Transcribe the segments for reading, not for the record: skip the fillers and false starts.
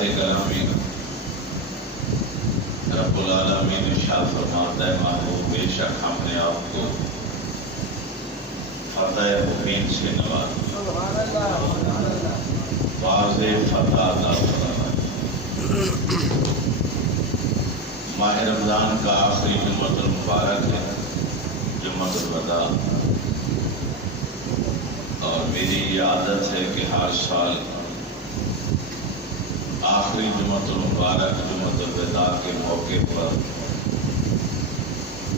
آیات کلامی رب العالمین ارشاد فرماتا ہے محبوب بے شک ہم نے آپ کو فتح مبین سے نوازا، واضح فتح عطا فرمایا۔ ماہ رمضان کا آخری جمعۃ المبارک ہے، جمعۃ الوداع، اور میری یہ عادت ہے کہ ہر سال آخری جمعۃ المبارک جمعۃ الوداع کے موقع پر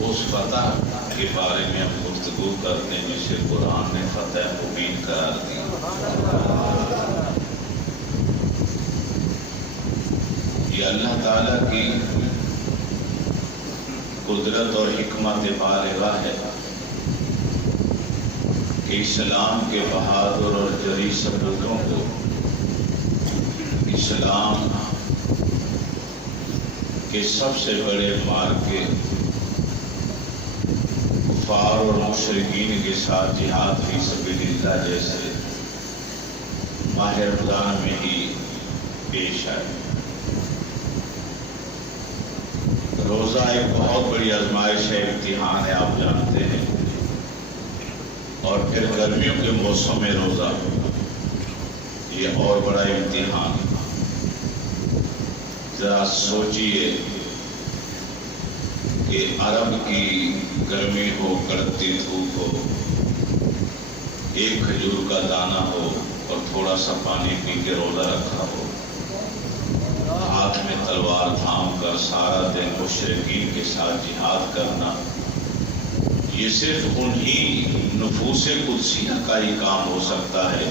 اس فتح کے بارے میں ہم گفتگو کرتے ہیں جسے قرآن نے فتح مبین قرار دیا۔ یہ اللہ تعالیٰ کی قدرت اور حکمت بالغہ ہے کہ اسلام کے بہادر اور جری سپوتوں کو اسلام کے سب سے بڑے مارکے کفار اور مشرکین کے ساتھ جہاد فی سبیل اللہ جیسے ماہ رمضان میں ہی پیش آئے۔ روزہ ایک بہت بڑی آزمائش ہے، امتحان ہے، آپ جانتے ہیں، اور پھر گرمیوں کے موسم میں روزہ یہ اور بڑا امتحان۔ ذرا سوچئے کہ عرب کی گرمی ہو، کڑکتی دھوپ ہو، ایک کھجور کا دانہ ہو اور تھوڑا سا پانی پی کے روزہ رکھا ہو، ہاتھ میں تلوار تھام کر سارا دن مشرکین کے ساتھ جہاد کرنا، یہ صرف انہی نفوس قدسیہ کا ہی کام ہو سکتا ہے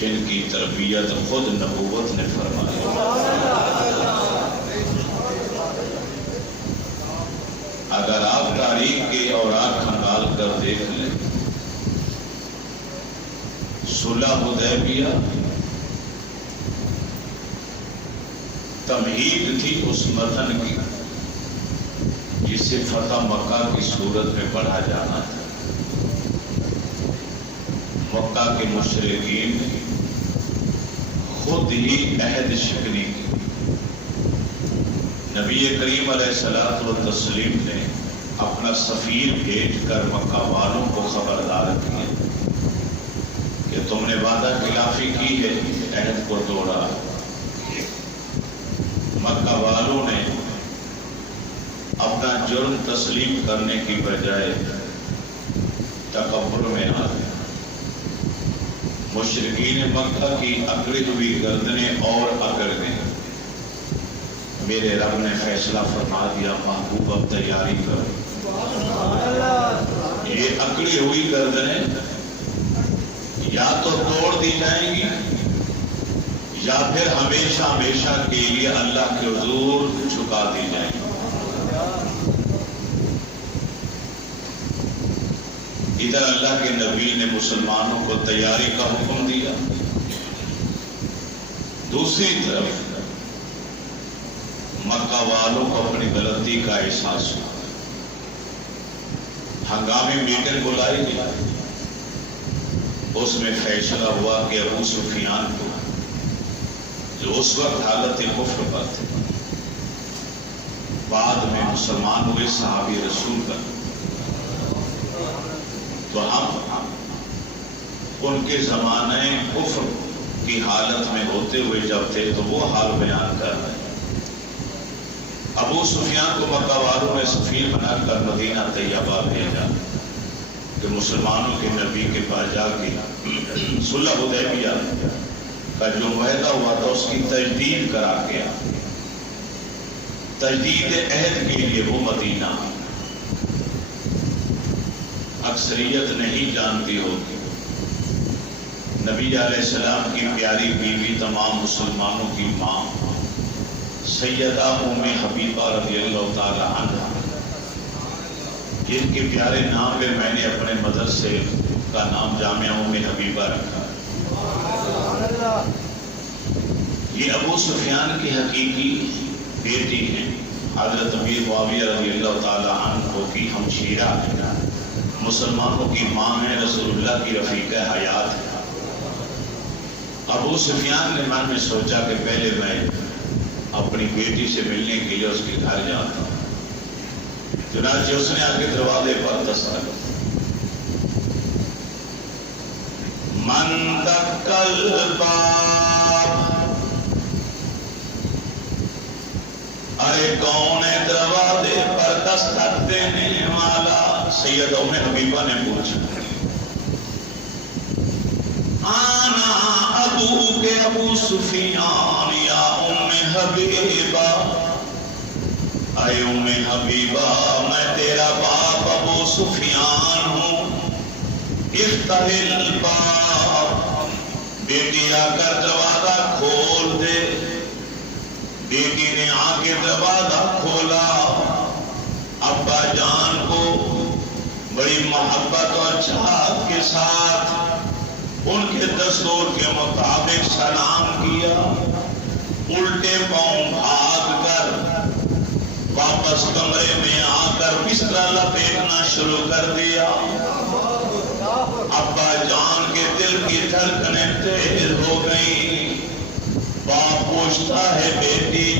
جن کی تربیت خود نبوت نے فرمائی۔ اگر آپ تاریخ کے اوراق کھنگال کر دیکھ لیں، صلح حدیبیہ تمہید تھی اس متن کی جسے فتح مکہ کی صورت میں پڑھا جانا تھا۔ مکہ کے مشرکین نے خود ہی عہد شکنی کی۔ نبی کریم علیہ الصلوۃ والتسلیم نے اپنا سفیر بھیج کر مکہ والوں کو خبردار کیا کہ تم نے وعدہ خلافی کی ہے، عہد کو توڑا۔ مکہ والوں نے اپنا جرم تسلیم کرنے کی بجائے تکبر میں آ گئے۔ مشرکین مکہ کی اکڑی ہوئی گردنیں اور اکڑ گئیں۔ میرے رب نے فیصلہ فرما دیا، محبوب اب تیاری کرو۔ یہ اکڑی ہوئی گردنیں یا تو توڑ دی جائیں گی یا پھر ہمیشہ ہمیشہ کے لیے اللہ کے حضور جھکا دی جائیں گی۔ ادھر اللہ کے نبی نے مسلمانوں کو تیاری کا حکم دیا، دوسری طرف مکہ والوں کو اپنی غلطی کا احساس ہوا۔ ہنگامی میٹنگ بلائی گئی، اس میں فیصلہ ہوا کہ ابو سفیان کو، جو اس وقت حالت کفر پر تھے، بعد میں مسلمان ہوئے صحابی رسول کا، تو ہم ان کے زمانے کفر کی حالت میں ہوتے ہوئے جب تھے تو وہ حال بیان کر رہے ہیں۔ ابو سفیان کو مکہ والوں نے سفیر بنا کر مدینہ طیبہ بھیجا کہ مسلمانوں کے نبی کے پاس جا کے صلح حدیبیہ کا جو معاہدہ ہوا تھا اس کی تجدید کرا کے تجدید عہد کے لیے وہ مدینہ۔ اکثریت نہیں جانتی ہوگی، نبی علیہ السلام کی پیاری بیوی، تمام مسلمانوں کی ماں سیدہ ام حبیبہ رضی اللہ تعالی عنہ، جن کے پیارے نام پہ میں نے اپنے مدرسے کا نام جامعہ ام حبیبہ رکھا۔ یہ ابو سفیان کی حقیقی بیٹی ہیں، حضرت امیر معاویہ رضی اللہ تعالی عنہ کی ہمشیرہ ہے، مسلمانوں کی ماں ہے، رسول اللہ کی رفیقہ حیات ہے۔ ابو ابو سفیان نے من میں سوچا کہ پہلے میں اپنی بیٹی سے ملنے کے لیے اس کے گھر جاتا ہوں۔ چنانچہ اس نے آ کے دروازے پر دستک من دقل باب، ارے کون ہے دروازے پر دستک دینے والا؟ سید ام حبیبہ نے پوچھا۔ آنا ابو کے ابو سفیان یا ام حبیبہ، اے ام حبیبہ میں تیرا باپ ابو سفیان ہوں، افتح الباب، بیٹی آ کر دروازہ کھول دے۔ بیٹی نے آ کے دروازہ کھولا۔ ابا جان کو بڑی محبت اور چاہت کے ساتھ ان کے دستور کے مطابق سلام کیا، الٹے پاؤں بھاگ کر واپس کمرے میں آ کر بستر لپیٹنا شروع کر دیا۔ ابا جان کے دل کی دھڑکنیں تیز ہو گئیں۔ باپ پوچھتا ہے بیٹی،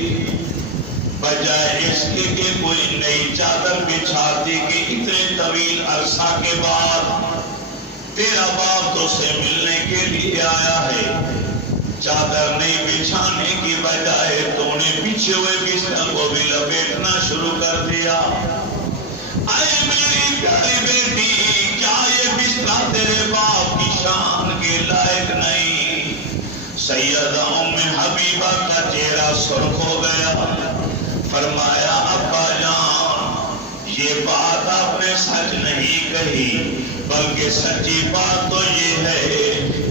بجائے اس کے کہ کوئی نئی چادر بچھاتی کہ اتنے طویل عرصہ کے بعد تیرا باپ تو سے ملنے کے لیے آیا ہے، چادر نہیں بچھانے کی بجائے تو نے پیچھے ہوئے بستر کو بھی لپیٹنا شروع کر دیا۔ اے میری پیاری بیٹی، کیا یہ بستر تیرے باپ کی شان کے لائق نہیں؟ سیدہ ام حبیبہ کا چہرہ سرخ ہو گیا۔ فرمایا ابا جان، یہ بات آپ نے سچ نہیں کہی، بلکہ سچی بات تو یہ ہے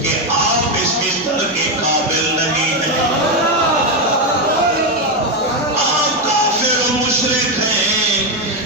کہ آپ اس بستر کے قابل نہیں ہیں، آپ کافر و مشرک ہیں۔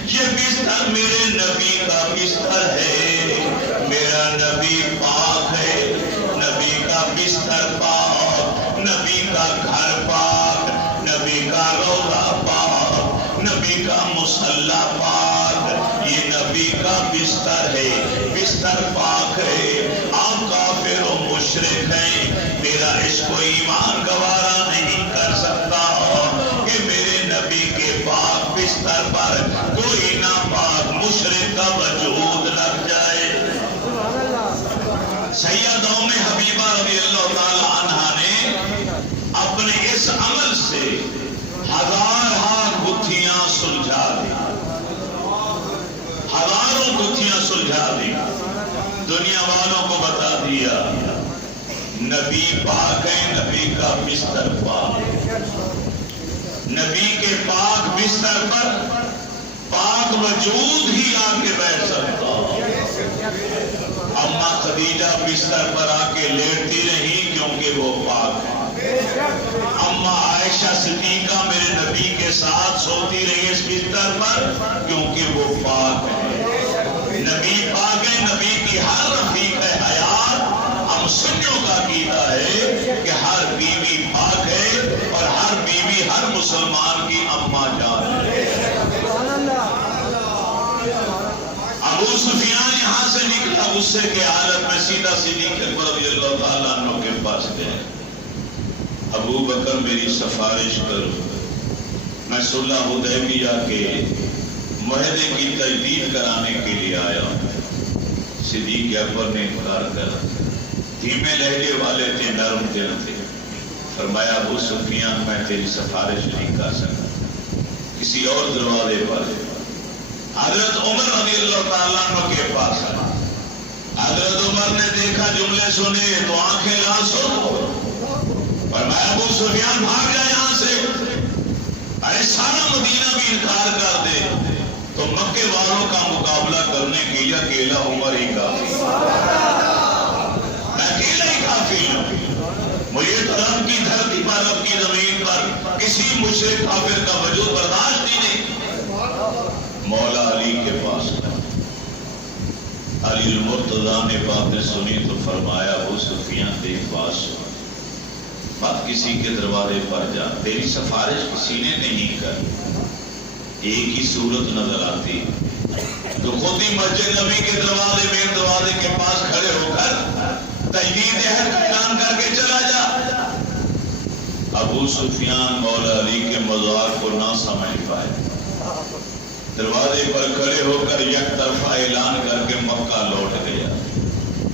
یہ بستر میرے نبی کا بستر ہے، میرا نبی پاک ہے، نبی کا بستر پاک، نبی کا گھر پاک، نبی کا روضہ پاک، نبی کا مصلی پاک، یہ نبی کا بستر ہے، بستر پاک ہے۔ آپ کافر و مشرک ہیں، میرا عشق و ایمان گوارا نہیں کر سکتا کہ میرے نبی کے پاک بستر پر کوئی ناپاک مشرک کا وجود لگ جائے۔ سید ام حبیبہ رضی اللہ تعالی عنہا نے اپنے اس عمل سے ہزاروں گتھیاں سلجھا دی، ہزاروں گتھیاں سلجھا دی۔ دنیا والوں کو بتا دیا نبی پاک ہے، نبی کا بستر پاک، نبی کے پاک بستر پر پاک وجود ہی آ کے بیٹھ سکتا۔ اماں خدیجہ بستر پر آ کے لیٹتی رہی کیونکہ وہ پاک ہے۔ اماں عائشہ صدیقہ میرے نبی کے ساتھ سوتی رہی اس بستر پر کیونکہ وہ پاک ہے۔ نبی پاک ہے، نبی کی ہر رفیق حیات ہم سنیوں کا عقیدہ ہے کہ ہر بیوی پاک ہے اور ہر بیوی ہر مسلمان کی اماں جان ہے۔ ابو سفیان یہاں سے نکلا غصے کے حالت میں، سیدھا صدیق اکبر رضی اللہ تعالیٰ عنہ کے پاس گئے۔ ابو بکر میری سفارش کرو، میں صلح حدیبیہ کے معاہدے کی تجدید کرانے کے لیے آیا ہوں۔ صدیق اکبر نے انکار کر، دھیمے لہجے والے تھے، نرم دل تھے۔ فرمایا ابو سفیان میں تیری سفارش نہیں کر سکتا، کسی اور دروازے پر۔ حضرت عمر رضی اللہ تعالیٰ عنہ کے پاس آیا۔ حضرت عمر نے دیکھا، جملے سنے تو آنکھیں لاسو۔ فرمایا ابو سفیان بھاگ جا یہاں سے، ارے سارا مدینہ بھی انکار کر دے تو مکے والوں کا مقابلہ کرنے کے لیے اکیلا عمر ہی کافی، میں اکیلا ہی کافی ہوں۔ مجھے تو رب کی دھرتی پر، رب کی زمین پر کسی مشرک کافر کا وجود برداشت ہی نہیں۔ مولا علی کے پاس علی المرتضیٰ نے باتیں سنی تو فرمایا ابو سفیان دیکھ بات سن، مت کسی کے دروازے پر جا، تیری سفارش کسی نے نہیں کر۔ ایک ہی صورت نظر آتی، تو خود ہی مسجد نبی کے دروازے میں دروازے کے پاس کھڑے ہو کر تجدید عہد کا اعلان کر کے چلا جا۔ ابو سفیان مولا علی کے مذاق کو نہ سمجھ پائے، دروازے پر کھڑے ہو کر یک طرفہ اعلان کر کے مکہ لوٹ گیا۔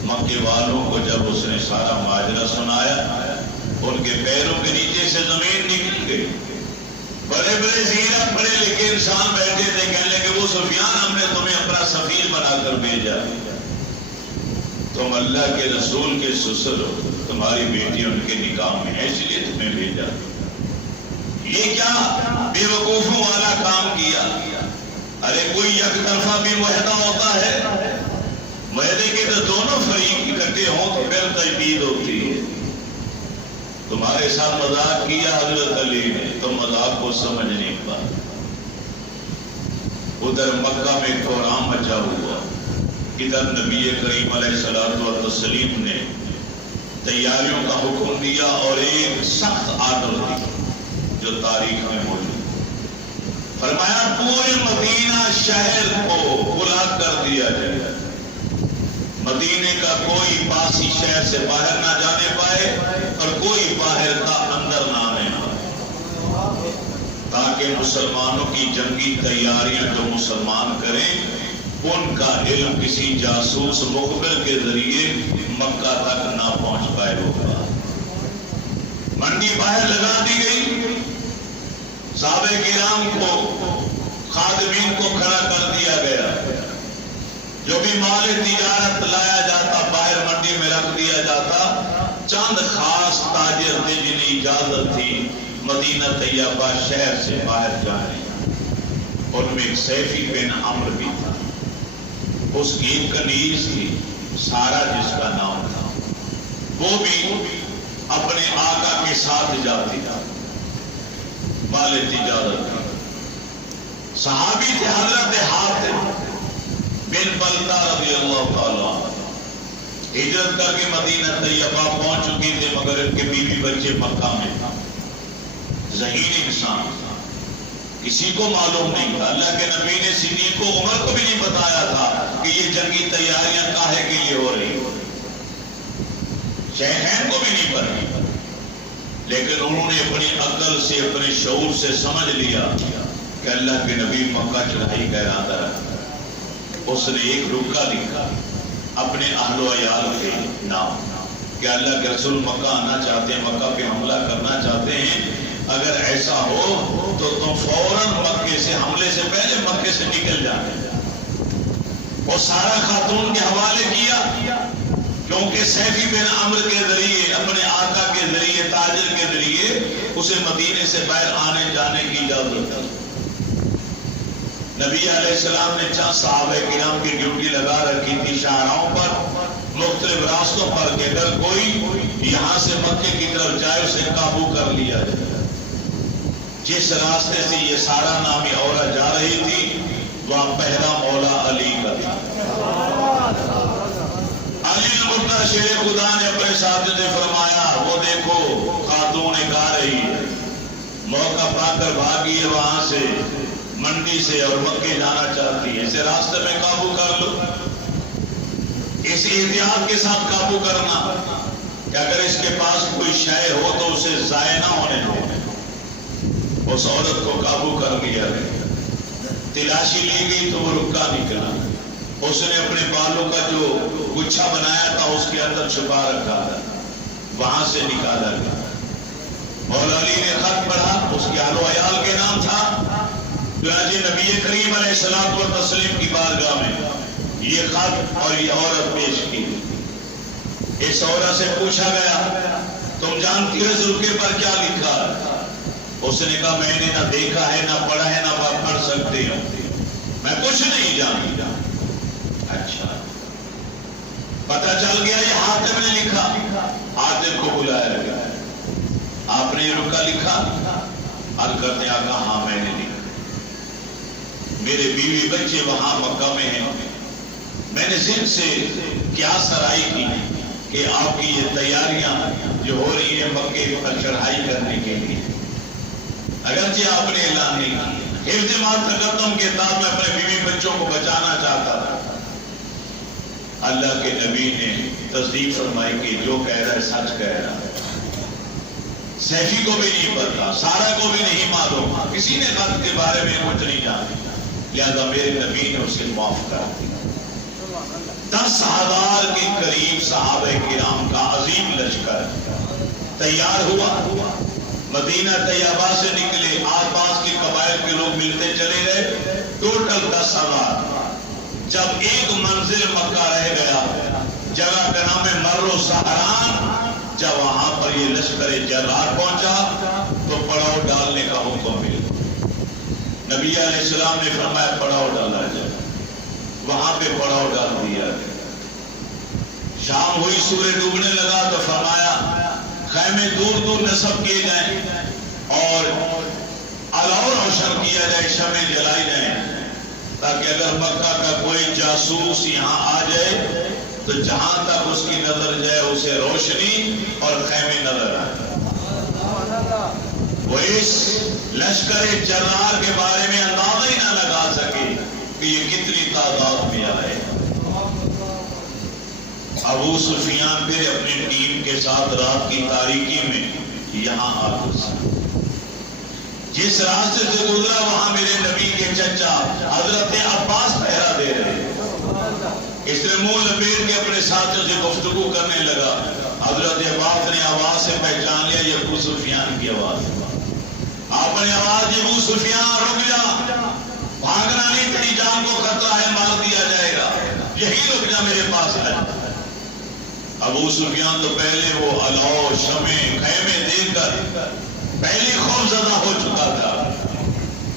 مکے والوں کو جب اس نے سارا ماجرا سنایا، ان کے پیروں کے نیچے سے زمین نکل گئی۔ بڑے بڑے زیرہ پڑھے لکھے انسان بیٹھے تھے، کہنے لگے ابو سفیان ہم نے تمہیں اپنا سفیر بنا کر بھیجا، تم اللہ کے رسول کے سسر ہو، تمہاری بیٹی ان کے نکاح میں ہے اس لیے تمہیں بھیجا۔ یہ کیا بے وقوفوں والا کام کیا؟ ارے کوئی یک طرفہ بھی معاہدہ ہوتا ہے، معاہدے کے تو دونوں فریق اکٹھے ہوں تو پھر تجدید ہوتی ہے۔ تمہارے ساتھ مذاق کیا حضرت علی نے، تم مذاق کو سمجھ نہیں پائے۔ ادھر مکہ میں کوہرام مچا ہوا، ادھر نبی کریم علیہ الصلوۃ والتسلیم نے تیاریوں کا حکم دیا اور ایک سخت آرڈر دی جو تاریخ میں موجود، فرمایا پورے مدینہ شہر کو کھلا کر دیا جائے، مدینے کا کوئی پاسی شہر سے باہر نہ جانے پائے اور کوئی باہر کا اندر نہ آنے پائے، تاکہ مسلمانوں کی جنگی تیاریاں جو مسلمان کریں ان کا علم کسی جاسوس مخبر کے ذریعے مکہ تک نہ پہنچ پائے ہوگا۔ منڈی باہر لگا دی گئی، صحابہ کرام کو خادمین کو کھڑا کر دیا گیا، جو بھی مال تجارت لایا جاتا باہر منڈی میں رکھ دیا جاتا۔ چند خاص تاجر تھے جنہیں اجازت تھی مدینہ طیبہ شہر سے باہر جانے، ان میں ایک سیفی بن عمرو بھی تھا، اس کی ایک کنیز تھی سارا جس کا نام تھا، وہ بھی اپنے آقا کے ساتھ جاتی تھا، مال تجارت تھی۔ صحابی تھے حضرت حاتم بن بلتہ رضی اللہ تعالیٰ، ہجرت کر کے مدینہ طیبہ پہنچ چکی تھے، مگر ان کے بیوی بچے مکہ میں تھا۔ ذہین انسان تھا، کسی کو معلوم نہیں تھا، اللہ کے نبی نے صدیق کو عمر کو بھی نہیں بتایا تھا کہ یہ جنگی تیاریاں کاہے کے لیے ہو رہی، شیخین کو بھی نہیں پتا، لیکن انہوں نے اپنی عقل سے اپنے شعور سے سمجھ لیا کہ اللہ کے نبی مکہ چڑھائی کا ارادہ رکھتا۔ اس نے ایک رکا لکھا اپنے اہل و عیال کے نام کہ اللہ کے رسول مکہ آنا چاہتے ہیں، مکہ پہ حملہ کرنا چاہتے ہیں، اگر ایسا ہو تو تم فوراً مکے سے حملے سے پہلے مکے سے نکل جانے۔ وہ سارا خاتون کے حوالے کیا، کیونکہ سیفی بن عمرو کے ذریعے اپنے آقا کے ذریعے تاجر کے ذریعے اسے مدینے سے باہر آنے جانے کی اجازت تھی۔ نبی علیہ السلام نے چند صحابہ کرام کی ڈیوٹی لگا رکھی تھی شاہراہوں پر، مختلف راستوں پر کہ اگر کوئی یہاں سے مکے کی طرف جائے اسے قابو کر لیا جائے۔ جس راستے سے یہ سارا نامی عورت جا رہی تھی وہاں پہلا مولا علی کا تھا۔ علی المرتضی شیر خدا نے اپنے ساتھ سے فرمایا وہ دیکھو خاتون گا رہی ہے، موقع پا کر بھاگی ہے وہاں سے منڈی سے اور مکے جانا چاہتی ہے، اسے راستے میں قابو کر لو۔ اس احتیاط کے ساتھ قابو کرنا کہ اگر اس کے پاس کوئی شے ہو تو اسے ضائع نہ ہونے دو۔ اس عورت کو قابو کر لیا گیا، تلاشی لی گئی تو وہ رکا نکلا، اس نے اپنے بالوں کا جو گچھا بنایا تھا اس کے اندر چھپا رکھا تھا، وہاں سے نکالا گیا۔ مولا علی نے خط پڑھا، اس کے اہل و عیال کے نام تھا، چنانچہ نبی کریم علیہ الصلوۃ والتسلیم کی بارگاہ میں یہ خط اور یہ عورت پیش کی۔ اس عورت سے پوچھا گیا تم جانتی ہو اس رکے پر کیا لکھا؟ اس نے کہا میں نے نہ دیکھا ہے نہ پڑھا ہے نہ پڑھ سکتے ہوں، میں کچھ نہیں جانتا۔ اچھا پتہ چل گیا یہ حاتم نے لکھا، حاتم کو بلایا گیا، آپ نے یہ رکا لکھا؟ عرض کرتے آقا ہاں میں نے لکھا، میرے بیوی بچے وہاں مکہ میں ہیں، میں نے ذہن سے کیا سرائی کی کہ آپ کی یہ تیاریاں جو ہو رہی ہیں مکے پر چڑھائی کرنے کے لیے، اگرچہ آپ نے اعلان نہیں کیا، حفظ ما تقدم کے تحت میں اپنے بیوی بچوں کو بچانا چاہتا تھا۔ اللہ کے نبی نے تصدیق فرمائی کہ جو کہہ رہا ہے سچ کہہ رہا ہے، سیفی کو بھی نہیں پتا، سارا کو بھی نہیں معلوم، کسی نے خط کے بارے میں کچھ نہیں جانا، لہذا میرے نبی نے اسے معاف کر دیا۔ 10,000 کے قریب صحابہ کرام کا عظیم لشکر تیار ہوا، مدینہ طیبہ سے نکلے، آس پاس کے قبائل کے لوگ ملتے چلے گئے، ٹوٹل 10,000۔ جب ایک منزل مکہ رہ گیا، جگہ کا نام ہے مر و سہران، جب وہاں پر یہ لشکر جرار پہنچا تو پڑاؤ ڈالنے کا حکم ملا۔ نبی علیہ السلام نے فرمایا پڑاؤ ڈالا جائے، وہاں پہ پڑاؤ ڈال دیا گیا۔ شام ہوئی، سورج ڈوبنے لگا تو فرمایا خیمے دور دور نصب کیے جائیں اور الاؤ روشن کیا جائے، شمع جلائی جائیں، تاکہ اگر مکہ کا کوئی جاسوس یہاں آ جائے تو جہاں تک اس کی نظر جائے اسے روشنی اور خیمے نظر آئے۔ وہ اس لشکر جرار کے بارے میں اندازہ ہی نہ لگا سکے کہ یہ کتنی تعداد میں آئے۔ ابو سفیان پھر اپنی ٹیم کے ساتھ رات کی تاریکی میں یہاں آ گزرا۔ جس راستے سے گزرا وہاں میرے نبی کے چچا حضرت عباس پہرا دے رہے، اس نے منہ لپیٹ کے اپنے ساتھیوں سے گفتگو کرنے لگا۔ حضرت عباس نے آواز سے پہچان لیا، یہ ابو سفیان کی آواز ہے۔ آپ نے آواز، ابو سفیان رک جا، بھاگنا نہیں، تیری جان کو خطرہ ہے، مار دیا جائے گا، یہی رک جا، میرے پاس ہے۔ ابو سفیان تو پہلے وہ الاؤ شمع خیمے دیکھ کر پہلے خوف زدہ ہو چکا تھا۔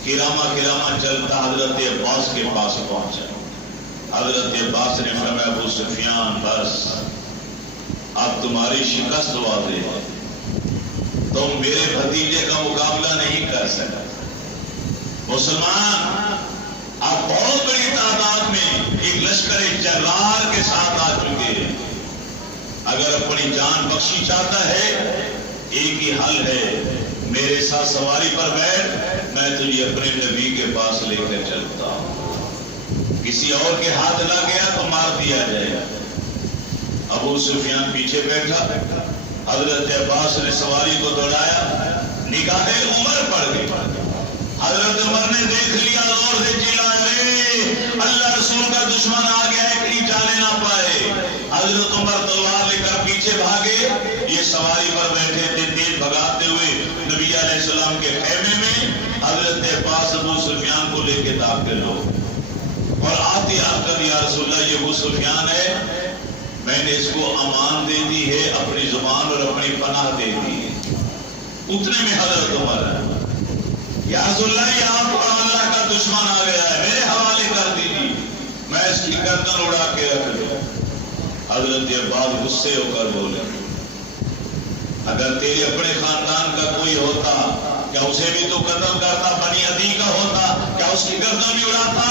کرامہ چلتا حضرت عباس کے پاس پہنچا۔ حضرت عباس نے فرمایا ابو سفیان بس اب تمہاری شکست واضح ہے، تم میرے بھتیجے کا مقابلہ نہیں کر سکتے۔ مسلمان اب بہت بڑی تعداد میں ایک لشکر جرار کے ساتھ آ چکے ہیں۔ اگر اپنی جان بخشی چاہتا ہے ایک ہی حل ہے، میرے ساتھ سواری پر بیٹھ، میں تجھے اپنے نبی کے پاس لے کر چلتا ہوں، کسی اور کے ہاتھ لگ گیا تو مار دیا جائے گا۔ ابو سفیان پیچھے بیٹھا، حضرت عباس نے سواری کو دوڑایا، نگاہ عمر پڑ گئی۔ حضرت عمر نے دیکھ لیا، زور سے چلایا، اللہ رسول کا دشمن آ گیا ہے، کہیں جانے نہ پائے۔ حضرت عمر تلوار لے کر پیچھے بھاگے، یہ سواری پر بیٹھے تھے، تیز بھگاتے ہوئے نبی علیہ السلام کے خیمے میں۔ حضرت عباس ابو سفیان کو لے کے داخل ہو اور آتے آ کر یا رسول اللہ یہ ابو سفیان ہے، میں نے اس کو امان دے دی ہے، اپنی زبان اور اپنی پناہ دے دی ہے۔ اتنے میں حضرت عمر ہے، یا رسول اللہ یہ آپ اور اللہ کا دشمن آ گیا ہے، میرے حوالے کر دیجیے، میں اس کی گردن اڑا کے رکھ دوں۔ حضرت عباس غصے ہو کر بولے اگر تیرے اپنے خاندان کا کوئی ہوتا کیا اسے بھی تو قتل کرتا، بنی عدی کا ہوتا کیا اس کی گردن بھی اڑاتا؟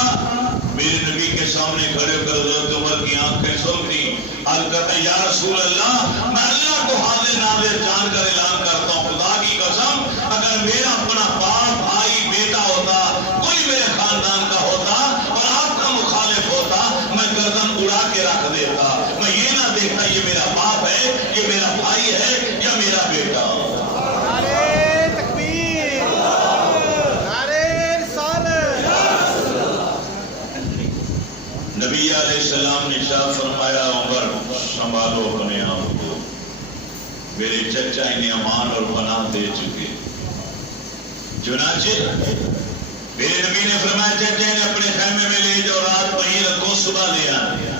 میرے نبی کے سامنے کھڑے ہو کر حضرت عمر کی آنکھیں سرخی، عرض کرتے ہیں یا رسول اللہ میں اللہ کو حاضر ناظر جان کر اعلان کرتا ہوں، خدا کی قسم اگر میرا اپنا باپ بھائی بیٹا ہوتا، کوئی میرے خاندان کا ہوتا اور آپ کا مخالف ہوتا، میں گردن اڑا کے رکھ دیتا، میں یہ نہ دیکھتا یہ میرا باپ ہے، یہ میرا بھائی ہے یا میرا بیٹا۔ نبی علیہ السلام نے ارشاد فرمایا عمر سنبھالو اپنے آپ کو، میرے چچا انہیں امان اور پناہ دے چکے۔ چنانچہ میرے نبی نے فرمایا چچا نے اپنے خیمے میں لے جاؤ، رات وہیں رکھو، صبح لے آنا۔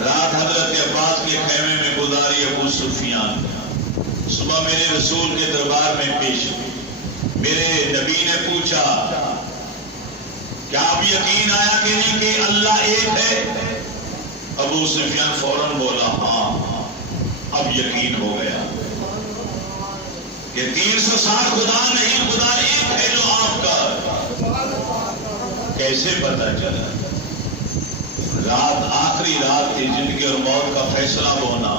رات حضرت عباس کے خیمے میں گزاری ابو سفیان، صبح میرے رسول کے دربار میں پیش ہوئے۔ میرے نبی نے پوچھا کیا اب یقین آیا کہ نہیں کہ اللہ ایک ہے؟ ابو سفیان فوراً بولا ہاں اب یقین ہو گیا کہ 300 سال خدا نہیں، خدا ایک ہے جو آپ کا۔ کیسے پتا چلا؟ رات آخری رات تھی، زندگی اور موت کا فیصلہ ہونا،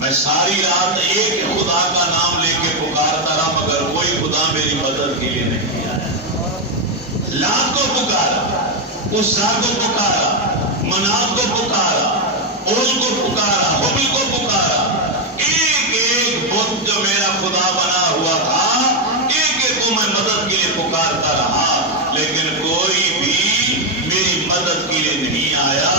میں ساری رات ایک خدا کا نام لے کے پکارتا رہا مگر کوئی خدا میری مدد کے لیے نہیں آیا۔ لات کو پکارا، عزا کو پکارا، منات کو پکارا، اول کو پکارا، حبل کو پکارا، ایک ایک بت جو میرا خدا بنا ہوا تھا ایک ایک کو میں مدد کے لیے پکارتا رہا، لیکن کوئی بھی میری مدد کے لیے نہیں آیا۔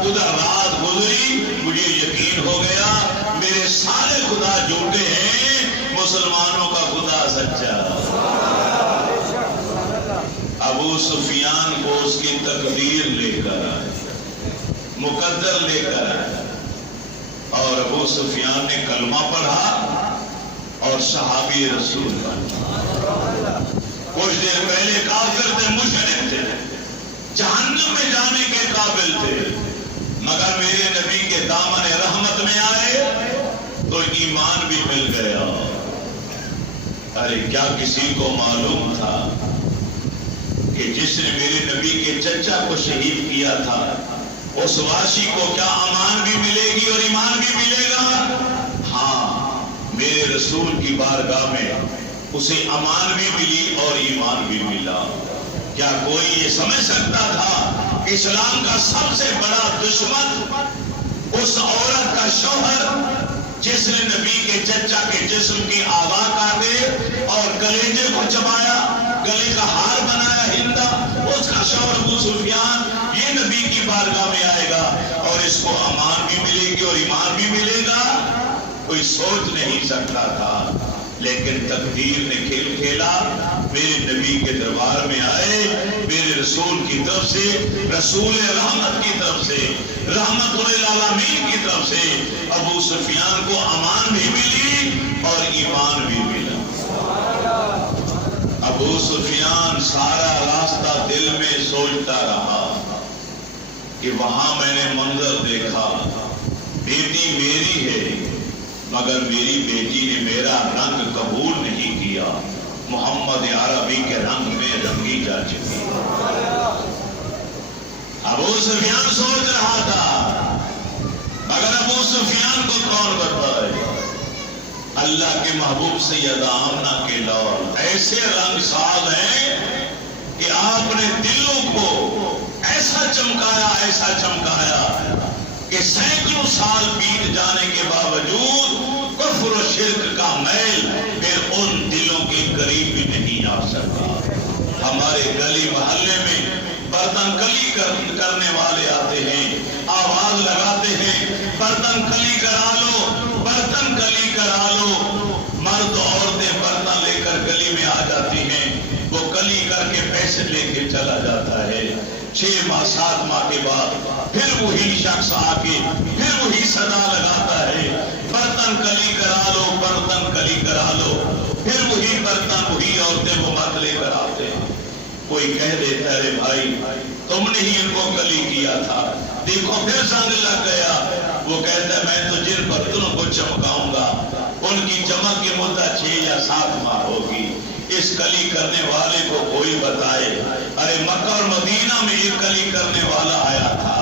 ادھر رات گزری، مجھے یقین ہو گیا میرے سارے خدا جھوٹے ہیں، مسلمانوں کا خدا سچا۔ ابو سفیان کو اس کی تقدیر لے کر آئے، مقدر لے کر آئے، اور ابو سفیان نے کلمہ پڑھا اور صحابی رسول بنا۔ کچھ دیر پہلے کافر تھے، مشرک تھے، جہنم میں جانے کے قابل تھے، مگر میرے نبی کے دامن رحمت میں آئے تو ایمان بھی مل گیا۔ ارے کیا کسی کو معلوم تھا کہ جس نے میرے نبی کے چچا کو شہید کیا تھا اس واشی کو کیا امان بھی ملے گی اور ایمان بھی ملے گا؟ ہاں، میرے رسول کی بارگاہ میں اسے امان بھی ملی اور ایمان بھی ملا۔ کیا کوئی یہ سمجھ سکتا تھا کہ اسلام کا سب سے بڑا دشمن اس عورت کا شوہر جس نے نبی کے چچا کے جسم کی آوا کاٹے اور کلیجے کو چبایا، گلے کا ہار بنایا ہندا، اس کا شوہر ابو سفیان یہ نبی کی بارگاہ میں آئے گا اور اس کو امان بھی ملے گی اور ایمان بھی ملے گا؟ کوئی سوچ نہیں سکتا تھا، لیکن تقدیر نے کھیل کھیلا۔ میرے نبی کے دربار میں آئے، میرے رسول کی طرف سے، رسول رحمت کی طرف سے، رحمت للعالمین کی طرف سے ابو سفیان کو امان بھی ملی اور ایمان بھی ملا۔ ابو سفیان سارا راستہ دل میں سوچتا رہا کہ وہاں میں نے منظر دیکھا، بیٹی میری ہے مگر میری بیٹی نے میرا رنگ قبول نہیں کیا، محمد عربی کے رنگ میں رنگی جا چکی۔ ابو سفیان سوچ رہا تھا، مگر ابو سفیان کو کون بتائے؟ اللہ کے محبوب سیدہ آمنہ کے لال ایسے رنگ ساز ہیں کہ آپ نے دلوں کو ایسا چمکایا کہ سینکڑوں سال بیت جانے کے باوجود کفر و شرک کا میل پھر ان دلوں کے قریب بھی نہیں آ سکا۔ ہمارے گلی محلے میں برتن کلی کرنے والے آتے ہیں، آواز لگاتے ہیں برتن کلی کرا لو، برتن کلی کرا لو، مرد عورتیں برتن لے کر گلی میں آ جاتی ہیں، وہ کلی کر کے پیسے لے کے چلا جاتا ہے۔ 6 ماہ 7 ماہ کے بعد پھر وہی شخص آ کے پھر وہی صدا لگاتا ہے، برتن کلی کرا لو، برتن کلی کرا لو، پھر وہی برتن وہی عورتیں وہ مرد لے کر آتے ہیں۔ کوئی کہہ دیتا ہے بھائی تم نے ہی ان کو کلی کیا تھا، دیکھو پھر زنگ لگ گیا۔ وہ کہتا ہے میں تو جن برتنوں کو چمکاؤں گا ان کی چمک کی مدت 6 یا 7 ماہ ہوگی۔ اس کلی کرنے والے کو کوئی بتائے، ارے مکہ اور مدینہ میں ایک کلی کرنے والا آیا تھا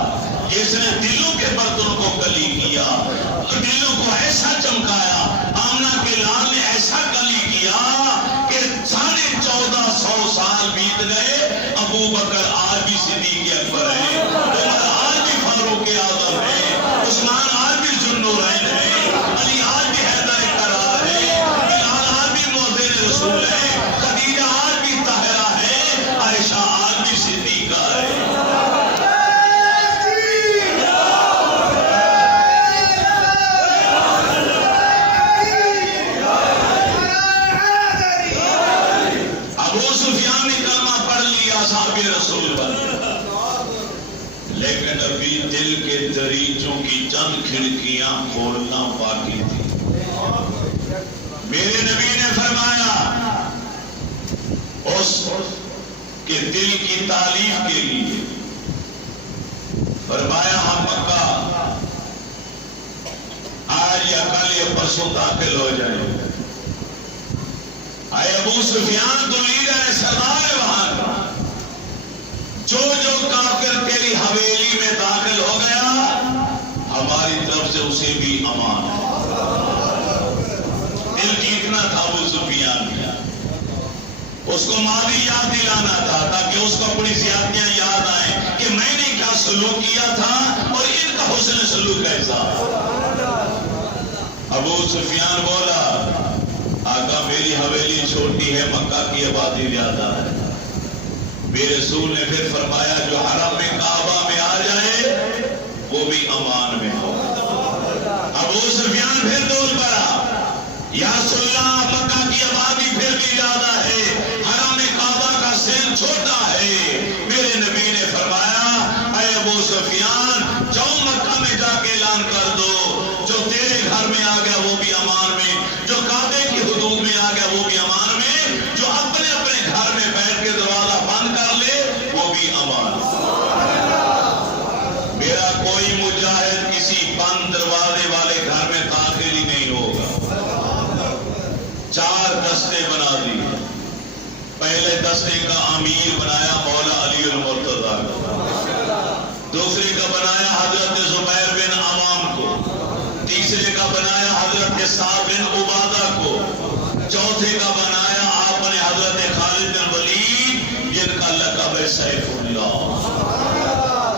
جس نے دلوں کے برتنوں کو کلی کیا، دلوں کو ایسا چمکایا، آمنہ کے لال نے ایسا کلی کیا کہ 1450 سال بیت گئے، ابو بکر آج بھی صدیق اکبر ہے، عمر آج بھی فاروق اعظم ہے، عثمان آج بھی ذوالنورین ہے، علی آج بھی حیدر کرار ہے، بلال آج بھی مؤذن رسول ہے، خدیجہ آج بھی طاہرہ ہے، عائشہ آج بھی صدیقہ ہے۔ ابو سفیان نے کلمہ پڑھ لیا، صحابی رسول بن، لیکن ابھی دل کے دریچوں کی چند کھڑکیاں کھولنا باقی تھی۔ میرے نبی نے فرمایا اس کے دل کی تعلیف کے لیے، فرمایا ہم مکہ آج یا کل یا پرسوں داخل ہو جائیں۔ اے ابو سفیان تو لیڈر ہے، سردار ہے وہاں کا، جو کافر تیری حویلی میں داخل ہو گیا ہماری طرف سے اسے بھی امان ہے۔ دل جیتنا تھا ابو سفیان کا، اس کو ماضی یاد دلانا تھا تاکہ اس کو اپنی زیادتیاں یاد آئیں کہ میں نے کیا سلوک کیا تھا اور ان کا حسن سلوک کیسا۔ ابو سفیان بولا آقا میری حویلی چھوٹی ہے، مکہ کی آبادی زیادہ ہے۔ میرے رسول نے پھر فرمایا جو حرم میں کعبہ میں آ جائے وہ بھی امان میں ہو۔ ابو سفیان پھر دول پڑا، یا رسول اللہ مکہ کی آبادی پھر بھی زیادہ ہے، حرم کعبہ کا سین چھوٹا ہے۔ میرے نبی نے فرمایا اے ابو سفیان جاؤ مکہ میں جا کے اعلان کر دو، جو تیرے گھر میں آ گیا وہ بھی امان میں، جو کعبے کی حدود میں آ گیا وہ بھی امان میں، جو اپنے اپنے گھر میں بیٹھ کے دروازہ بند کر لے وہ بھی امان۔ میرا کوئی مجاہد کسی بند دروازے والے گھر میں داخل ہی نہیں ہوگا۔ 4 دستے بنا دیے۔ پہلے دستے کا امیر بنایا مولا علی المرتضیٰ کو، دوسرے کا بنایا حضرت زبیر بن عوام کو، تیسرے کا بنایا حضرت سعد بن عبادہ کو، چوتھے کا بنایا آپ نے حضرت خالد بن ولید جن کا لقب ہے سیف اللہ۔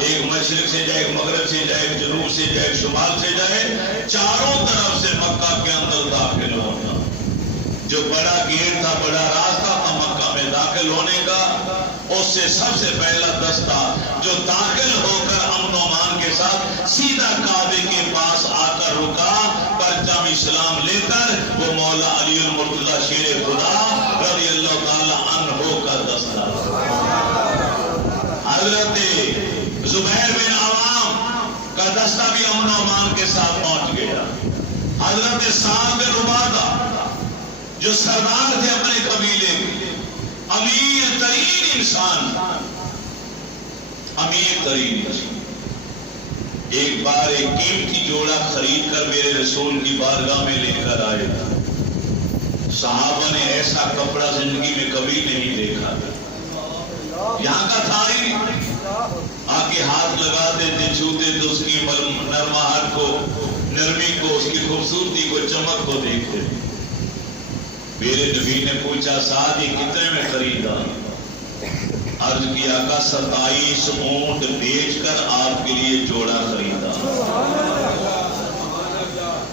ایک مشرق سے جائے، ایک مغرب سے جائے، ایک جنوب سے جائے، ایک شمال سے جائے، چاروں طرف سے مکہ کے اندر داخل ہونا۔ جو بڑا گیٹ تھا، بڑا راستہ تھا مکہ میں داخل ہونے کا، اس سے سب سے پہلا دستہ جو داخل ہو کر امن و امان کے ساتھ سیدھا کعبے کے پاس آ کر رکا پرچم اسلام لے کر، وہ مولا علی المرتضیٰ شیر خدا رضی اللہ تعالی عنہ کا دستہ۔ حضرت زبیر بن عوام کا دستہ بھی امن و امان کے ساتھ پہنچ گیا۔ حضرت سعد بن عبادہ جو سردار تھے اپنے قبیلے کے، امیر ترین انسان، امیر ترین انسان، ایک بار ایک قیمتی جوڑا خرید کر میرے رسول کی بارگاہ میں لے کر آئے تھا۔ صحابہ نے ایسا کپڑا زندگی میں کبھی نہیں دیکھا تھا، یہاں کا تھا ہی، آ کے ہاتھ لگاتے تھے، چھوتے تھے، اس کی نرماہٹ کو، نرمی کو، اس کی خوبصورتی کو، چمک کو دیکھتے تھے۔ میرے نبی نے پوچھا سعد یہ کتنے میں خریدا؟ عرض کیا آقا 27 اونٹ بیچ کر آپ کے لیے جوڑا خریدا۔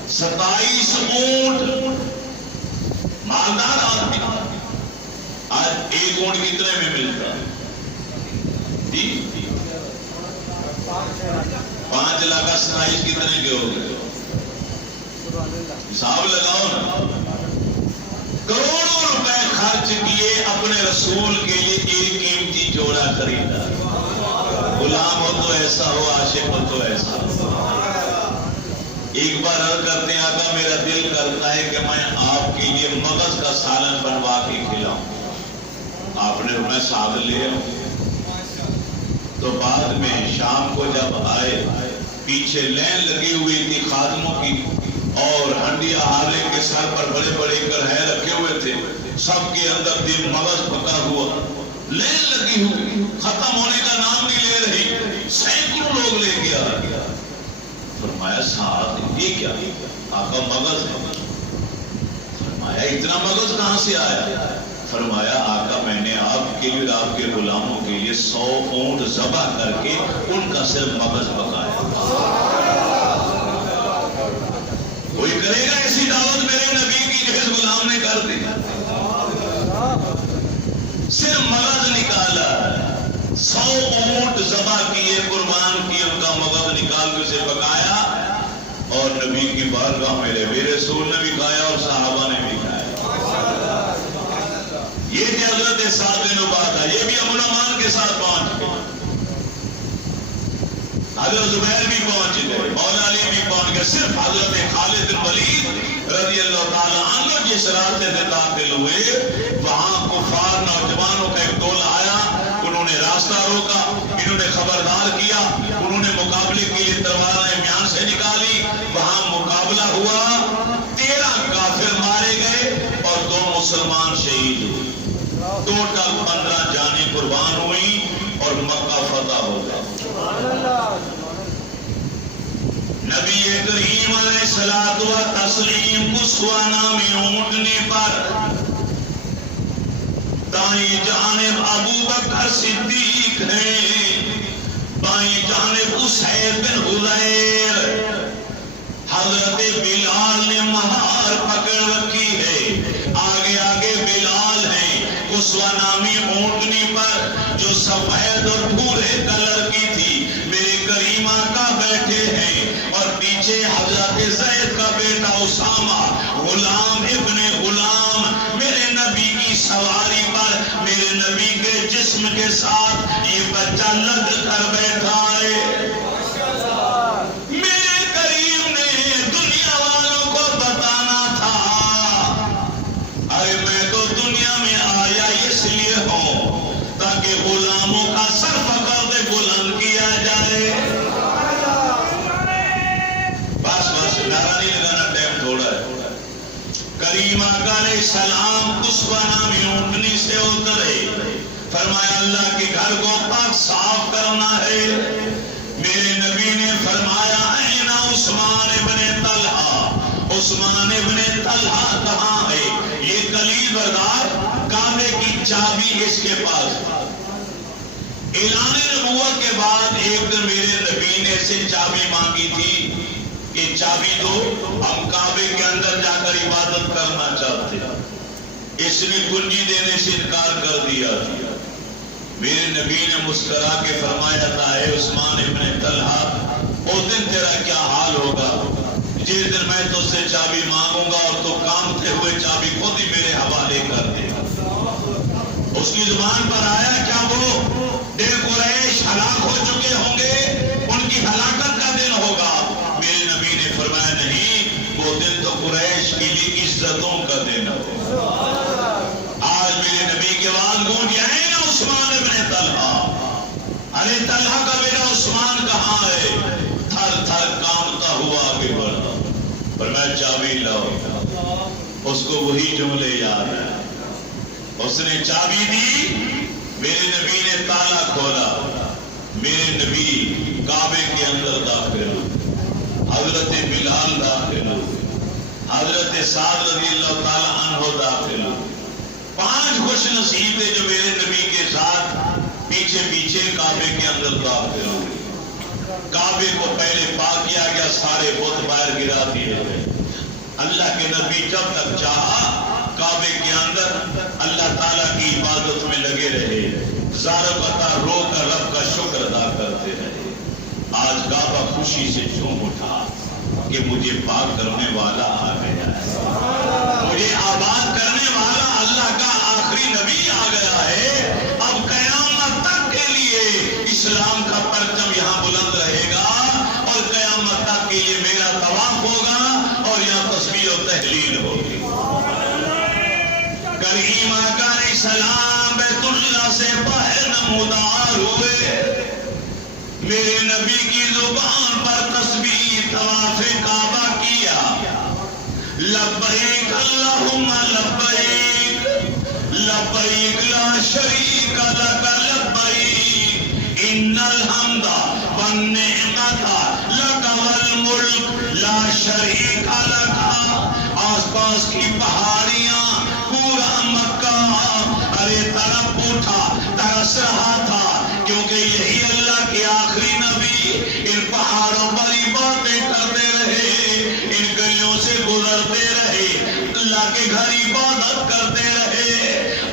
27 اونٹ، مالدار آدمی۔ آج ایک اونٹ کتنے میں ملتا؟ 5 لاکھ 27 کتنے کے ہو گئے؟ حساب لگاؤ نا۔ کروڑوں روپے خرچ کیے اپنے رسول کے لیے، ایک قیمتی جوڑا خریدا۔ غلام ہو تو ایسا ہو، عاشق ہو تو ایسا ہو۔ ایک بار عرض کرتے ہیں آقا میرا دل کرتا ہے کہ میں آپ کے لیے مغز کا سالن بنوا کے کھلاؤں۔ آپ نے میں ساتھ لے آؤں۔ تو بعد میں شام کو جب آئے، پیچھے لین لگی ہوئی تھی خادموں کی، اور ہنڈیا ہارے کے سر پر بڑے بڑے کڑھائی رکھے ہوئے تھے، سب کے اندر تھے مغز پکا ہوا، لین لگی ہوئی، ختم ہونے کا نام نہیں لے رہی، سینکڑوں لوگ لے کے آ گیا۔ فرمایا صاحب یہ کیا؟ آقا مغز ہے۔ فرمایا اتنا مغز کہاں سے آیا؟ فرمایا آقا میں نے آپ کے لیے، آپ کے غلاموں کے لیے 100 اونٹ ذبح کر کے ان کا صرف مغز پکایا۔ کوئی کرے گا ایسی دعوت میرے نبی کی جس غلام نے کر دی؟ صرف مغز نکالا، 100 اونٹ ذبح کیے، قربان کیے، ان کا مغز نکال کے اسے پکایا اور نبی کی بارگاہ میں لے۔ میرے رسول نے بھی کھایا اور صحابہ نے بھی کھایا۔ یہ تھے حضرت سعد بن عبادہ، یہ بھی امن و امان کے ساتھ پہنچ گئے۔ حضرت زبیر بھی پہنچ گئے، مولا علی بھی پہنچ گئے۔ صرف حضرت خالد بن ولید رضی اللہ تعالی عنہ جس راستے سے داخل ہوئے، وہاں کفار نوجوانوں کا ایک ٹولہ آیا، انہوں نے راستہ روکا، انہوں نے خبردار کیا، انہوں نے مقابلے کے لیے تلواریں میان سے نکالی، وہاں مقابلہ ہوا، 13 کافر مارے گئے اور 2 مسلمان شہید ہوئے۔ ٹوٹل 15 جانیں قربان ہوئی اور مکہ فتح ہو گیا۔ نبی کریم علیہ الصلوۃ والتسلیم قصوہ نامی اونٹنے پر دائیں جانب ابو بکر صدیق ہیں، بائیں جانب اسید بن حضیر، حضرت بلال نے مہار پکڑ رکھی ہے، اسامہ غلام ابن غلام میرے نبی کی سواری پر میرے نبی کے جسم کے ساتھ یہ بچہ لگ کر بیٹھا ہے. میرے کریم نے دنیا والوں کو بتانا تھا ارے میں تو دنیا میں آیا اس لیے ہوں تاکہ غلاموں کا سر فقط بلند کیا جائے. بس نعرہ نہیں لگانا، ٹائم تھوڑا ہے. کریم آقا علیہ السلام قصوہ نامی اونٹنی سے اترے، فرمایا اللہ کے گھر کو پاک صاف کرنا ہے. میرے نبی نے فرمایا اینا عثمان ابن طلحہ، عثمان ابن طلحہ کہاں ہے؟ یہ کلید بردار، کعبے کی چابی اس کے پاس. اعلان نبوت کے بعد ایک دن میرے نبی نے سے چابی مانگی تھی کہ چابی دو، ہم کعبے کے اندر جا کر عبادت کرنا چاہتے ہیں. اس نے کنجی دینے سے انکار کر دیا. میرے نبی نے مسکرا کے فرمایا تھا اے عثمان ابن طلحہ اس دن تیرا کیا حال ہوگا جس دن میں تجھ سے چابی مانگوں گا اور تو کامتے ہوئے چابی خود ہی میرے حوالے کر دے گا. اس کی زبان پر آیا کیا وہ قریش ہلاک ہو چکے ہوں گے، ان کی ہلاکت کا دن ہوگا؟ میرے نبی نے فرمایا نہیں، وہ دن تو قریش کے لیے عزتوں کا دن ہوگا. آج میرے نبی کے بعد گونج آئے نا عثمان ابن طلحہ، ارے طلحہ کا بیٹا عثمان کہاں ہے؟ تھر تھر کامتا ہوا آگے بڑھا، فرمایا چابی لاؤ. اس کو وہی جملے یاد ہے. اس نے چابی دی، میرے نبی نے تالا کھولا، میرے نبی کعبے کے اندر داخل ہوئے. حضرت بلال داخل ہوئے، حضرت سعد رضی اللہ تعالیٰ عنہ داخل ہوئے. 5 خوش نصیب تھے جو میرے نبی کے ساتھ پیچھے پیچھے کعبے کے اندر داخل ہوئے. کعبے کو پہلے پاک کیا گیا، سارے بت باہر گرا دیے گئے. اللہ کے نبی جب تک چاہا کعبے کے اندر اللہ تعالیٰ کی عبادت میں لگے رہے، زاربتا رو کر رب کا شکر ادا کرتے رہے. آج کعبہ خوشی سے جھوم اٹھا کہ مجھے پاک کرنے والا آ گیا ہے، مجھے آباد کرنے والا اللہ کا آخری نبی آ گیا ہے. اب قیامت تک کے لیے اسلام کا پرچم یہاں بلند رہے گا اور قیامت تک کے لیے میرا طواف ہوگا اور یہاں تسبیح و تحلیل ہوگی. کریم آقا علیہ السلام بیت اللہ سے باہر نمودار ہوئے، میرے نبی کی زبان پر تسبیح طواف کعبہ کیا. لبیک اللہم لبیک لبیک لا شریک لک لبیک ان الحمد والنعمت لک والملک لا شریک لک. آس پاس کی پہاڑیاں، پورا مکہ ارے تڑپ اٹھا، ترس رہا تھا کیونکہ یہی اللہ کے آخری نبی ان پہاڑوں پر عبادتیں کرتے رہے، ان گلیوں سے گزرتے رہے، اللہ کے گھر عبادت کرتے رہے.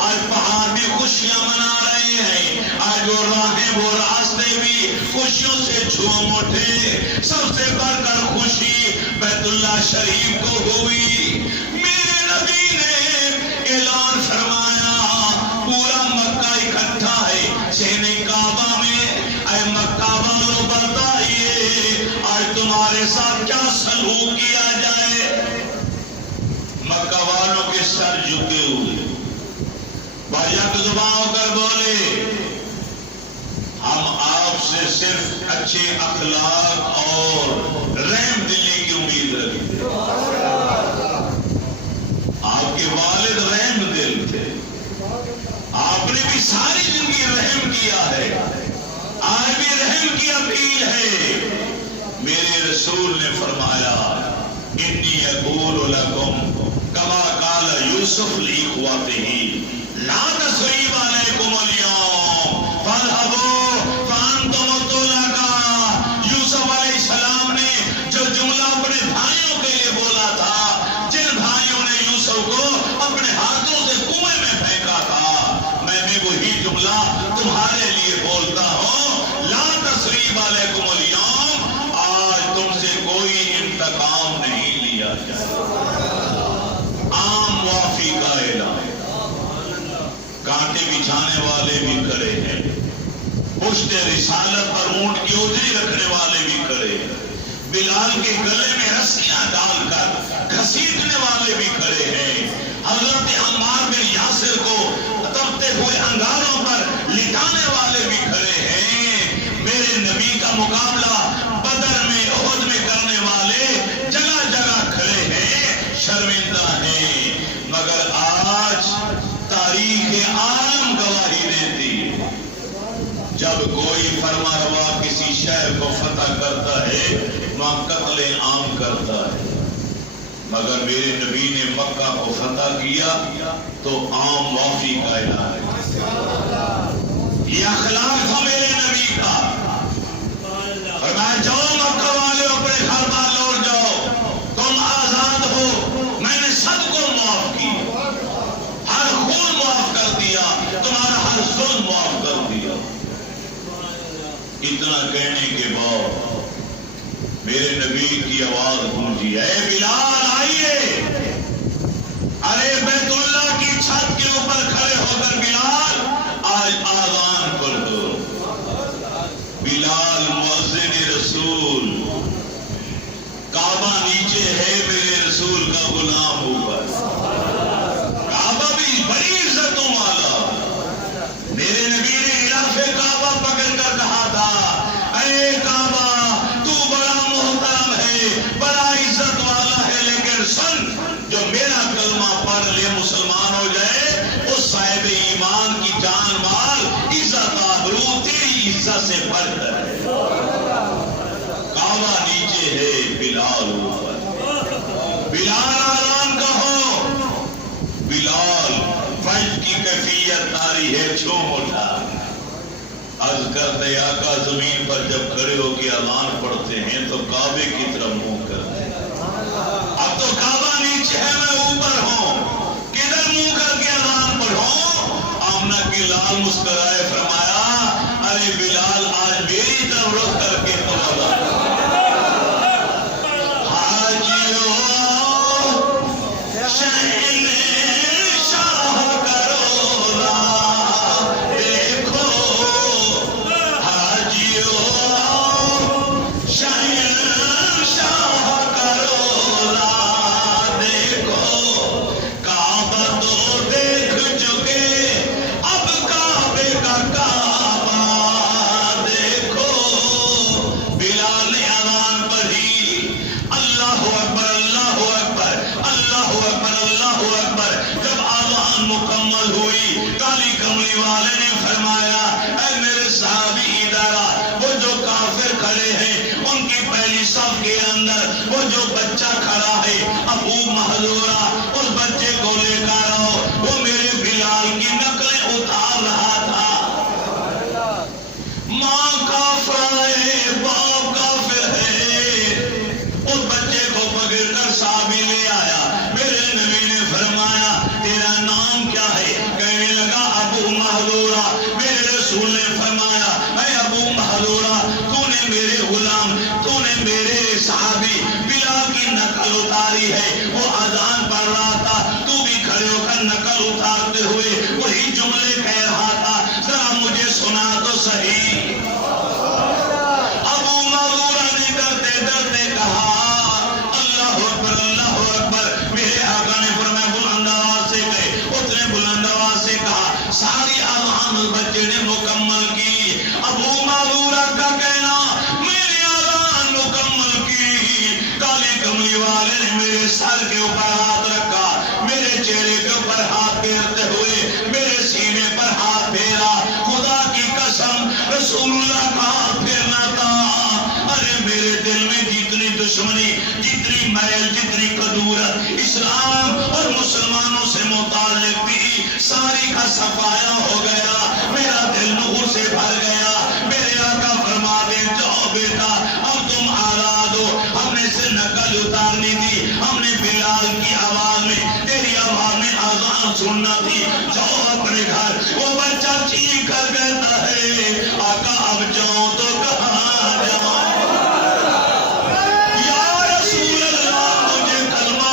آج پہاڑ بھی خوشیاں منا رہے ہیں، آج وہ راہیں وہ راستے بھی خوشیوں سے جھوم اٹھے. سب سے بڑھ کر خوشی بیت اللہ شریف کو ہوئی. میرے نبی نے اعلان فرمایا پورا مکہ اکٹھا ہے سینے کعبہ میں. اے مکہ والوں بتائیے آج تمہارے ساتھ کیا سلوک کیا جائے؟ مکہ والوں کے سر جھکے ہوئے، باجک زباں ہو کر بولے ہم آپ سے صرف اچھے اخلاق اور رحم دلی کی امید رکھتے ہیں. آپ کے والد رحم دل تھے، آپ نے بھی ساری زندگی رحم کیا ہے، آج بھی رحم کی اپیل ہے. میرے رسول نے فرمایا انی اقول لکم کما قال یوسف لاخوته لا تثریب علیکم اليوم فاذهبوا فانتم طلقاء. یوسف علیہ السلام نے جو جملہ اپنے بھائیوں کے لیے بولا تھا، جن بھائیوں نے یوسف کو اپنے ہاتھوں سے کنویں میں پھینکا تھا، میں بھی وہی جملہ تمہارے لیے بولتا ہوں لا تثریب علیکم اليوم. آج تم سے کوئی انتقام نہیں لیا جائے. عام معافی کا اعلان، کانٹے بچھانے والے بھی کھڑے ہیں، پشت رسالت پر اونٹ کی اجری رکھنے والے بھی کھڑے ہیں، بلال کے گلے میں رسیاں ڈال کر گھسیٹنے والے بھی کھڑے ہیں، حضرت عمار بن یاسر کو تپتے ہوئے انگاروں پر لٹانے والے بھی کھڑے ہیں۔ میرے نبی کا مقابلہ بدر میں احد میں کرنے والے جگہ جگہ کھڑے ہیں، شرمندہ ہیں، مگر آج تاریخ عالم گواہی دیتی ہے، جب کوئی فرما روا کسی شہر کو فتح کرتا ہے وہاں قتل عام کرتا ہے، مگر میرے نبی نے مکہ کو فتح کیا تو عام معافی کا اعلان ہے۔ یہ اخلاق تھا میرے نبی کا، فرمایا جاؤ مکہ والے اپنے گھر بار لوٹ جاؤ، تم آزاد ہو، میں نے سب کو معاف کیا، ہر خون معاف کر دیا، تمہارا ہر ظلم معاف کر دیا۔ اتنا کہنے کے بعد میرے نبی کی آواز گونجی، اے بلال آئیے، ارے بیت اللہ کی چھت کے اوپر کھڑے ہو کر بلال آج آذان پڑھ دو۔ بلال مؤذن رسول، کعبہ نیچے ہے، میرے رسول کا غلام اوپر، کعبہ بھی بڑی عزتوں والا، میرے نبی نے غلاف کعبہ پکڑ کر کہا تھا، اے کعبہ تو بڑا محترم ہے، بڑا عزت والا ہے، لیکن سن، جو میرا کلمہ پڑھ لے مسلمان ہو جائے، اس صاحب ایمان کی جان مال عزت آبرو تیری عزت سے بڑھ کر ہے۔ کعبہ نیچے ہے، بلال اوپر، بلال آرام کہو، بلال فجر کی کیفیت تاری ہے، چھوم اٹھا، عرض کرتے آقا زمین پر جب کھڑے ہو کے اذان پڑھتے ہیں تو کعبے کی طرف منہ کرتے ہیں، اب تو کعبہ نیچے ہے، میں اوپر ہوں، کدھر منہ کر کے اذان پڑھوں؟ آمنہ کی لال مسکرائے، فرمایا ارے بلال آج میری طرف رخ کر کے تو اذان حاجیو شہنشاہ کا روزہ دیکھو، حاجیو شہنشاہ کا روزہ دیکھو، کعبہ تو دیکھ چکے، اب کعبے کا کعبہ دیکھو۔ بلال نے اذان پڑھی، اللہ اکبر اللہ اکبر اللہ اکبر اللہ اکبر، جب اذان مکمل ہوئی کالی کملی والے نے فرمایا، اے میرے صحابی ادارہ، وہ جو کافر کھڑے ہیں ان کی پہلی صف کے اندر وہ جو بچہ کھڑا ہے ابو محذورہ، اس بچے کو لے کر آؤ، وہ میرے بلال کی نقلیں اتار رہا تھا۔ ماں کافر ہے، باپ کافر ہے، اس بچے کو پکڑ کر صحابی لے آیا، میرے نبی نے فرمایا تیرا نام کیا ہے؟ کہنے لگا ابو محذورہ، میرے رسول نے فرمایا اے ابو محذورہ، تو نے میرے غلام، تو نے میرے صحابی بلال کی نقل اتاری ہے، وہ اذان پڑھ رہا تھا، تو بھی کھڑے ہو کر نقل اتارتے ہوئے وہی جملے کہہ رہا تھا، ذرا مجھے سنا تو صحیح۔ ابو محذورہ نے ڈرتے ڈرتے کہا اللہ اکبر اللہ اکبر، میرے آقا نے فرمایا بلند آواز سے کہے، اس نے بلند آواز سے کہا، ساری اذان اس بچے نے مکمل کی۔ ابو محذورہ کا کہنا میں نے اذان مکمل کی، کالی کملی والے نے میرے سر کے اوپر ہاتھ رکھا، میرے چہرے کے اوپر ہاتھ پھیرتے ہوئے میرے سینے پر ہاتھ پھیرا، خدا کی قسم رسول اللہ کا ہاتھ پھیرنا تھا، ارے میرے دل میں جتنی دشمنی، جتنی میل، جتنی کدورت اسلام اور مسلمانوں سے متعلق تھی، ساری کا صفایا ہو گیا، میرا دل نور سے بھر گیا۔ میرے آقا فرما دے جاؤ بیٹا، اب تم آزاد ہو، ہم نے سے نقل اتارنی تھی، ہم نے بلال کی آواز میں، تیری آواز میں اذان سننا تھی، جاؤ اپنے گھر۔ وہ بچہ چیخ کر کہتا ہے آقا اب جاؤں تو کہاں جاؤں، یا رسول اللہ مجھے کلمہ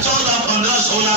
14, 15, 16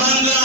15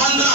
15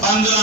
15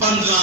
15